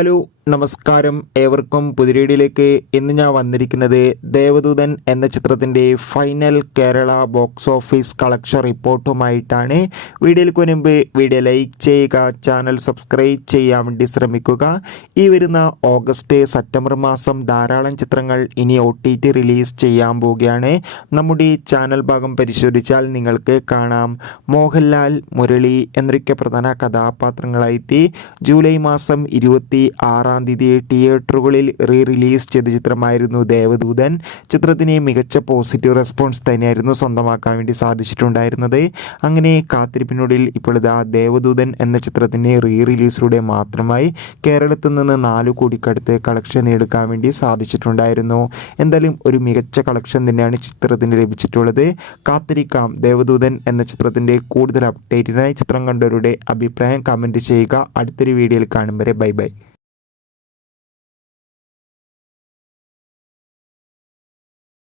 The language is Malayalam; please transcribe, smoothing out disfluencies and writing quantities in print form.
ഹലോ നമസ്കാരം, ഏവർക്കും പുതിരീടിലേക്ക്. ഇന്ന് ഞാൻ വന്നിരിക്കുന്നത് ദേവദൂതൻ എന്ന ചിത്രത്തിൻ്റെ final Kerala box office collection റിപ്പോർട്ടുമായിട്ടാണ്. വീഡിയോയിലേക്ക് മുൻപ് വീഡിയോ ലൈക്ക് ചെയ്യുക, ചാനൽ സബ്സ്ക്രൈബ് ചെയ്യാൻ വേണ്ടി ശ്രമിക്കുക. ഈ വരുന്ന ഓഗസ്റ്റ് സെപ്റ്റംബർ മാസം ധാരാളം ചിത്രങ്ങൾ ഇനി OTT റിലീസ് ചെയ്യാൻ പോവുകയാണ്. നമ്മുടെ ഈ ചാനൽ ഭാഗം പരിശോധിച്ചാൽ നിങ്ങൾക്ക് കാണാം, മോഹൻലാൽ, മുരളി എന്നൊക്കെ പ്രധാന കഥാപാത്രങ്ങളായി ജൂലൈ മാസം 26-ാം തീയതി തിയേറ്ററുകളിൽ റിലീസ് ചെയ്ത ചിത്രമായിരുന്നു ദേവദൂതൻ. ചിത്രത്തിന് മികച്ച പോസിറ്റീവ് റെസ്പോൺസ് തന്നെയായിരുന്നു സ്വന്തമാക്കാൻ വേണ്ടി സാധിച്ചിട്ടുണ്ടായിരുന്നത്. അങ്ങനെ കാത്തിരിപ്പിനൊടുവിൽ ഇപ്പോൾ ഇതാ ദേവദൂതൻ എന്ന ചിത്രത്തിന് റിലീസിലൂടെ മാത്രമായി കേരളത്തിൽ നിന്ന് 4 കോടിക്കടുത്ത് കളക്ഷൻ നേടുക്കാൻ വേണ്ടി സാധിച്ചിട്ടുണ്ടായിരുന്നു. എന്തായാലും ഒരു മികച്ച കളക്ഷൻ തന്നെയാണ് ചിത്രത്തിന് ലഭിച്ചിട്ടുള്ളത്. കാത്തിരിക്കാം. ദേവദൂതൻ എന്ന ചിത്രത്തിൻ്റെ കൂടുതൽ അപ്ഡേറ്റിനായി ചിത്രം കണ്ടവരുടെ അഭിപ്രായം കമൻറ്റ് ചെയ്യുക. അടുത്തൊരു വീഡിയോയിൽ കാണും വരെ ബൈ ബൈ.